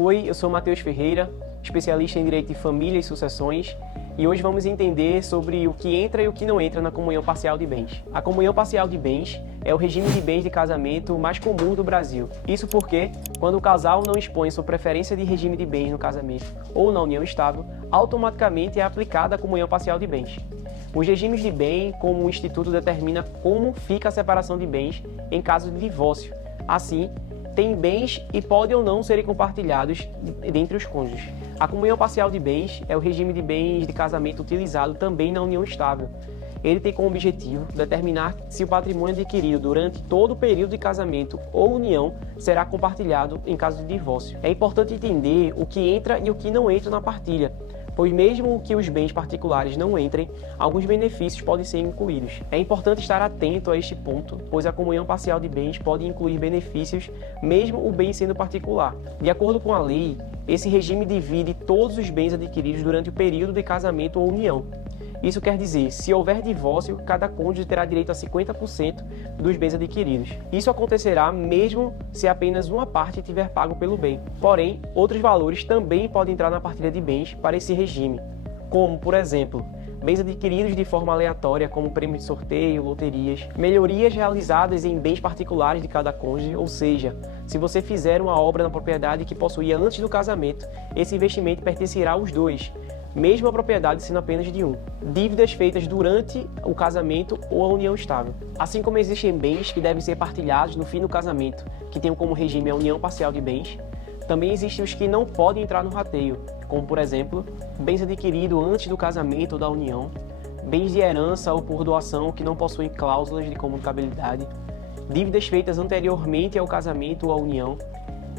Oi, eu sou Matheus Ferreira, especialista em Direito de Família e Sucessões, e hoje vamos entender sobre o que entra e o que não entra na comunhão parcial de bens. A comunhão parcial de bens é o regime de bens de casamento mais comum do Brasil. Isso porque, quando o casal não expõe sua preferência de regime de bens no casamento ou na união estável, automaticamente é aplicada a comunhão parcial de bens. Os regimes de bem, como o Instituto determina como fica a separação de bens em caso de divórcio. Assim, tem bens e podem ou não serem compartilhados entre os cônjuges. A comunhão parcial de bens é o regime de bens de casamento utilizado também na união estável. Ele tem como objetivo determinar se o patrimônio adquirido durante todo o período de casamento ou união será compartilhado em caso de divórcio. É importante entender o que entra e o que não entra na partilha, pois mesmo que os bens particulares não entrem, alguns benefícios podem ser incluídos. É importante estar atento a este ponto, pois a comunhão parcial de bens pode incluir benefícios, mesmo o bem sendo particular. De acordo com a lei, esse regime divide todos os bens adquiridos durante o período de casamento ou união. Isso quer dizer, se houver divórcio, cada cônjuge terá direito a 50% dos bens adquiridos. Isso acontecerá mesmo se apenas uma parte tiver pago pelo bem. Porém, outros valores também podem entrar na partilha de bens para esse regime, como, por exemplo, bens adquiridos de forma aleatória, como prêmios de sorteio, loterias, melhorias realizadas em bens particulares de cada cônjuge, ou seja, se você fizer uma obra na propriedade que possuía antes do casamento, esse investimento pertencerá aos dois, mesmo a propriedade sendo apenas de um. Dívidas feitas durante o casamento ou a união estável. Assim como existem bens que devem ser partilhados no fim do casamento, que tenham como regime a união parcial de bens, também existem os que não podem entrar no rateio, como por exemplo, bens adquiridos antes do casamento ou da união, bens de herança ou por doação que não possuem cláusulas de comunicabilidade, dívidas feitas anteriormente ao casamento ou à união,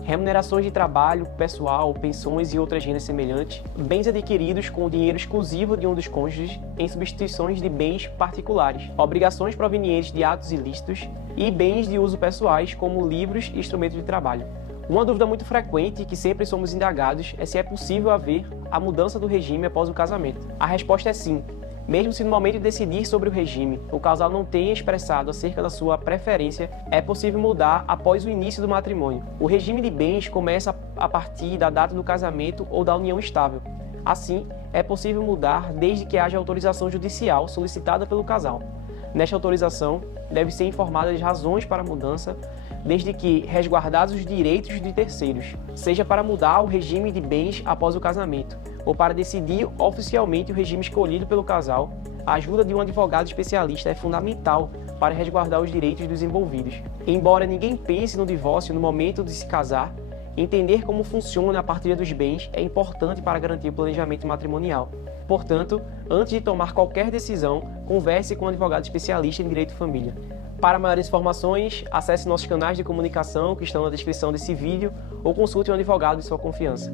remunerações de trabalho pessoal, pensões e outras rendas semelhantes, bens adquiridos com dinheiro exclusivo de um dos cônjuges em substituições de bens particulares, obrigações provenientes de atos ilícitos e bens de uso pessoais como livros e instrumentos de trabalho. Uma dúvida muito frequente que sempre somos indagados é se é possível haver a mudança do regime após o casamento. A resposta é sim. Mesmo se no momento de decidir sobre o regime, o casal não tenha expressado acerca da sua preferência, é possível mudar após o início do matrimônio. O regime de bens começa a partir da data do casamento ou da união estável. Assim, é possível mudar desde que haja autorização judicial solicitada pelo casal. Nesta autorização, deve ser informada as razões para a mudança, desde que resguardados os direitos de terceiros, seja para mudar o regime de bens após o casamento, ou para decidir oficialmente o regime escolhido pelo casal. A ajuda de um advogado especialista é fundamental para resguardar os direitos dos envolvidos. Embora ninguém pense no divórcio no momento de se casar, entender como funciona a partilha dos bens é importante para garantir o planejamento matrimonial. Portanto, antes de tomar qualquer decisão, converse com um advogado especialista em direito de família. Para maiores informações, acesse nossos canais de comunicação que estão na descrição desse vídeo ou consulte um advogado de sua confiança.